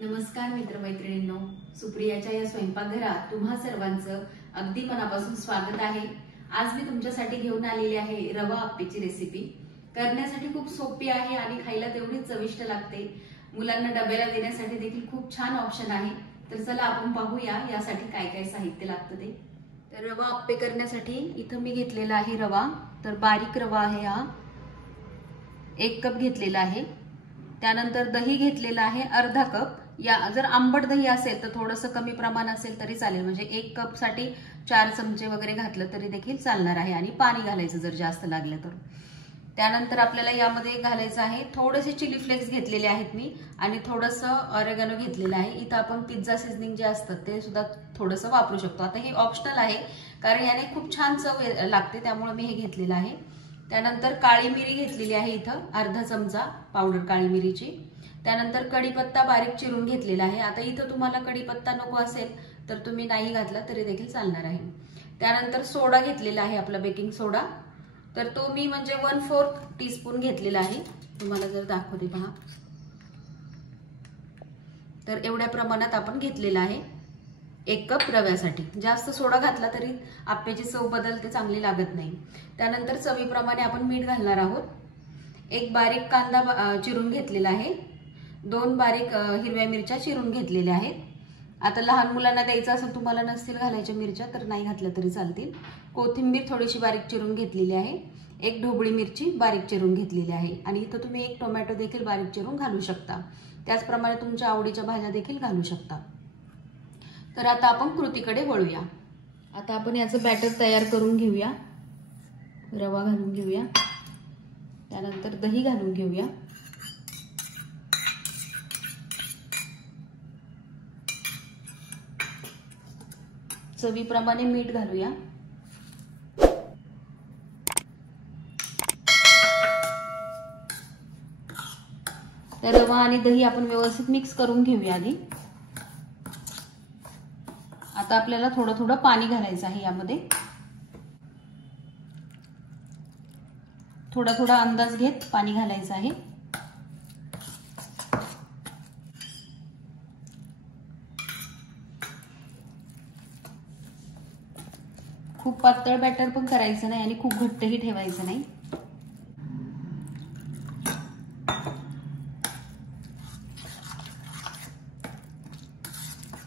नमस्कार मित्रमैत्रिणींनो, सुप्रियाच्या या स्वयंपाकघरात तुम्हा सर्वांचं अगदी मनापासून स्वागत आहे। आज मी तुमच्यासाठी घेऊन आलेली आहे रवा आप्पेची रेसिपी। करण्यासाठी खूप सोपी आहे आणि खायला तेवढीच चविष्ट लागते। मुलांना डब्याला देण्यासाठी देखील खूप छान ऑप्शन आहे। तर चला आपण पाहूया यासाठी काय काय साहित्य लागतं ते। तर रवा आप्पे करण्यासाठी इथं मी घेतलेला आहे रवा। तर बारीक रवा आहे हा, 1 कप घेतलेला आहे। त्यानंतर दही घेतलेला आहे अर्धा कप। या जर आंबट दही असेल तर थोडंसं कमी प्रमाण असेल तरी चालेल, म्हणजे 1 कप साठी 4 चमचे वगैरे घातलं तरी देखील चालणार आहे आणि पाणी घालायचं जर जास्त लागलं तर। त्यानंतर आपल्याला यामध्ये घालायचं आहे थोडेसे चिली फ्लेक्स घेतलेले आहेत मी आणि थोडंसं ऑरेगॅनो घेतलेलं आहे। इथं आपण पिझ्झा सीझनिंग जे असतं ते सुद्धा थोडंसं वापरू शकतो। आता हे ऑप्शनल आहे कारण याने खूप छान चव लागते, त्यामुळे मी हे घेतलेलं आहे। त्यानंतर काळी मिरी घेतलेली आहे इथं अर्धा चमचा पावडर काळी मिरीची। त्यानंतर कढीपत्ता बारीक चिरून घेतलेला आहे। आता इथं तुम्हाला कढीपत्ता नको असेल तर तुम्ही नाही घातला तरी देखील चालणार आहे। त्यानंतर सोडा घेतलेला आहे आपला बेकिंग सोडा। तर तो मी म्हणजे 1/4 टीस्पून घेतलेला आहे। तुम्हाला जर दाखवते पहा, तर एवढ्या प्रमाणात आपण घेतलेला आहे 1 कप रव्यासाठी। जास्त सोडा घातला तरी आप्याची चव बदलते, चांगली लागत नाही। त्यानंतर चवीप्रमाणे आपण मीठ घालणार आहोत। 1 बारीक कांदा चिरून घेतलेला आहे। 2 बारीक हिरव्या मिरच्या चिरून घेतलेल्या आहेत। आता लहान मुलांना द्यायचं असेल, तुम्हाला नसतील घालायच्या मिरच्या तर नाही घातल्या तरी चालतील। कोथिंबीर थोडीशी बारीक चिरून घेतलेली आहे। 1 ढोबळी मिरची बारीक चिरून घेतलेली आहे आणि इथं तुम्ही 1 टोमॅटो देखील बारीक चिरून घालू शकता। त्याचप्रमाणे तुमच्या आवडीच्या भाज्या देखील घालू शकता। तर आता आपण कृतीकडे वळूया। आता आपण याचं बॅटर तयार करून घेऊया। रवा घालून घेऊया, त्यानंतर दही घालून घेऊया, चवीप्रमाणे मीठ घालूया, तर रवा आणि दही आपण व्यवस्थित मिक्स करून घेऊया आधी। आता आपल्याला थोडं थोडं पाणी घालायचं आहे यामध्ये। थोडा थोडा अंदाज घेत पाणी घालायचं आहे। खूप पातळ बॅटर पण करायचं नाही आणि खूप घट्टही ठेवायचं नाही।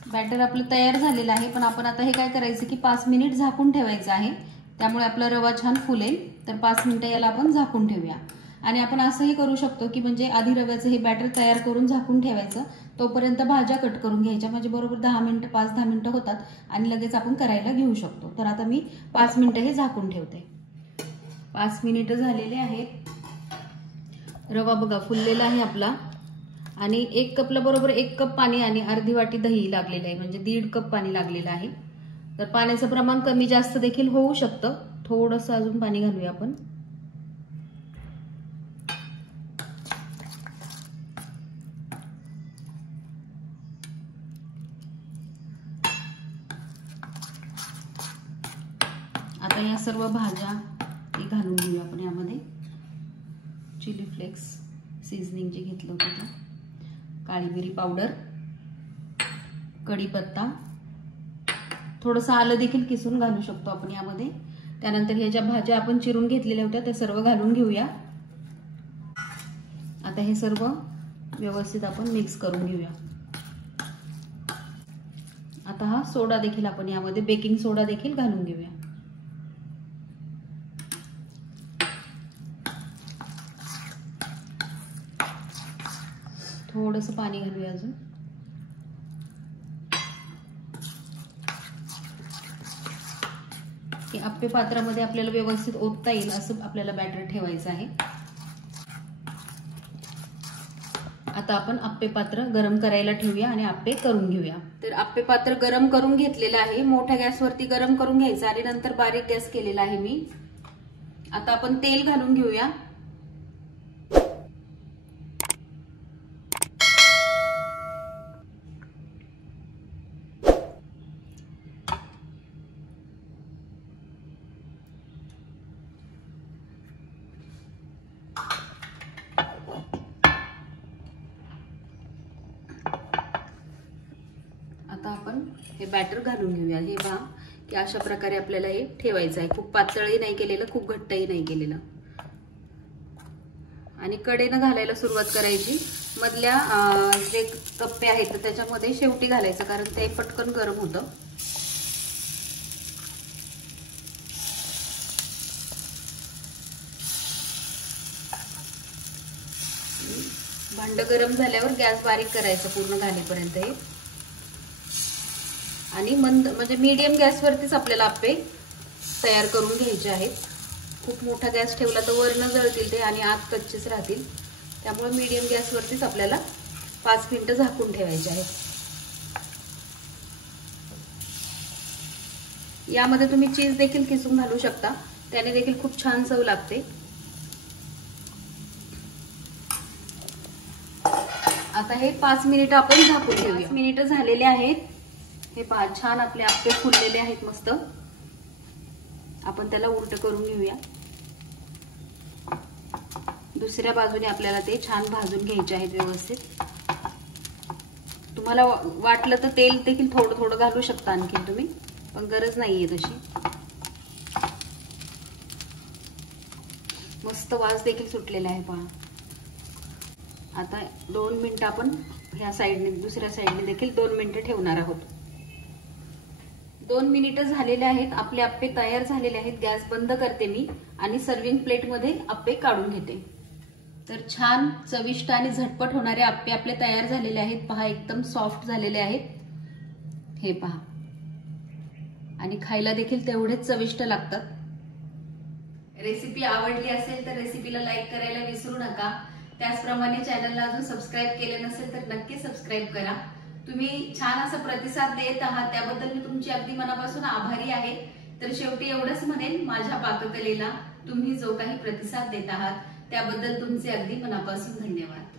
बॅटर आपलं तयार झालेलं आहे, पण आपण आता हे काय करायचं की 5 मिनिट झाकून ठेवायचं आहे। त्यामुळे आपला रवा छान फुलेल। तर 5 मिनिटं याला आपण झाकून ठेवूया। आणि आपण असंही करू शकतो की म्हणजे आधी रव्याचं हे बॅटर तयार करून झाकून ठेवायचं, तोपर्यंत भाज्या कट करून घ्यायच्या, म्हणजे बरोबर 10 मिनिटं 5-10 मिनिटं होतात आणि लगेच आपण करायला घेऊ शकतो। तर आता मी 5 मिनिटं हे झाकून ठेवते। 5 मिनिटं झालेले आहेत। रवा बघा फुललेला आहे आपला आणि 1 कपला बरोबर 1 कप पाणी आणि अर्धी वाटी दही लागलेलं आहे, म्हणजे 1.5 कप पाणी लागलेलं आहे। तर पाण्याचं प्रमाण कमी जास्त देखील होऊ शकतं। थोडंसं अजून पाणी घालूया आपण। आता या सर्व भाज्या घालून घेऊया आपण यामध्ये। चिली फ्लेक्स सीझनिंग जे घेतलं होतं ते, काळी मिरी पावडर, कढीपत्ता, थोडंसं आलं देखील किसून घालू शकतो आपण यामध्ये। त्यानंतर ह्या ज्या भाज्या आपण चिरून घेतलेल्या होत्या त्या सर्व घालून घेऊया। आता हे सर्व व्यवस्थित आपण मिक्स करून घेऊया। आता हा सोडा देखील आपण यामध्ये बेकिंग सोडा देखील घालून घेऊया। थोडंसं पाणी घालूया अजून। हे आप्पे पात्रामध्ये आपल्याला व्यवस्थित ओतता येईल असं आपल्याला बॅटर ठेवायचं आहे। आता आपण आप्पे पात्र गरम करायला ठेवूया आणि आप्पे करून घेऊया। तर आप्पे पात्र गरम करून घेतलेलं आहे। मोठ्या गॅसवरती गरम करून घ्यायचं आणि नंतर बारीक गॅस केलेला आहे मी। आता आपण तेल घालून घेऊया। आता आपण हे बॅटर घालून घेऊया. हे पहा की अशा प्रकारे आपल्याला हे ठेवायचं आहे. खूप पातळही नाही केलेलं, खूप घट्टही नाही केलेलं. आणि कडेनं घालायला सुरुवात करायची. मधल्या जे कप्पे आहेत तर त्याच्यामध्ये शेवटी घालायचं, कारण ते पटकन गरम होतं. भांड गरम झाल्यावर गॅस बारीक करायचा पूर्ण घालेपर्यंत हे. आणि मंद म्हणजे मीडियम गॅसवरतीच आपल्याला आप्पे तयार करून घ्यायचे आहेत. खूप मोठा गॅस ठेवला तर वरनं जळतील ते आणि आत कच्चेच राहतील. त्यामुळे मीडियम गॅसवरतीच आपल्याला 5 मिनिटं झाकून ठेवायचे आहेत. यामध्ये तुम्ही चीज देखील किसून घालू शकता, त्याने देखील खूप छान चव लागते. आता हे 5 मिनिटं आपण झाकून ठेवूया. 5 मिनिटं झालेले आहेत. हे पहा छान आपले आप्पे फुललेले आहेत मस्त. आपण त्याला उलट करून घेऊया. दुसऱ्या बाजूने आपल्याला ते छान भाजून घ्यायचे आहेत व्यवस्थित. तुम्हाला वाटलं तर तेल देखील थोडं थोडं घालू शकता आणखी तुम्ही, पण गरज नाहीये तशी. मस्त वास देखील सुटलेला आहे पहा. आता 2 मिनिटं आपण ह्या साईडने दुसऱ्या साईडने देखील 2 मिनिटं ठेवणार आहोत. 2 मिनिटं झालेले आहेत. आपले आप्पे तयार झालेले आहेत. गॅस बंद करते मी आणि सर्विंग प्लेटमध्ये आप्पे काढून घेते. तर छान चविष्ट आणि झटपट होणारे आप्पे आपले तयार झालेले आहेत. पहा एकदम सॉफ्ट झालेले आहेत. हे पहा आणि खायला देखील तेवढेच चविष्ट लागतात. रेसिपी आवडली असेल तर रेसिपीला लाईक करायला विसरू नका. त्याचप्रमाणे चॅनलला अजून सबस्क्राईब केले नसेल तर नक्की सबस्क्राईब करा. तुम्ही छान असा प्रतिसाद देत आहात त्याबद्दल मी तुमची अगदी मनापासून आभारी आहे. तर शेवटी एवढंच म्हणेन, माझ्या पाककलेला तुम्ही जो काही प्रतिसाद देत आहात त्याबद्दल तुमचे अगदी मनापासून धन्यवाद.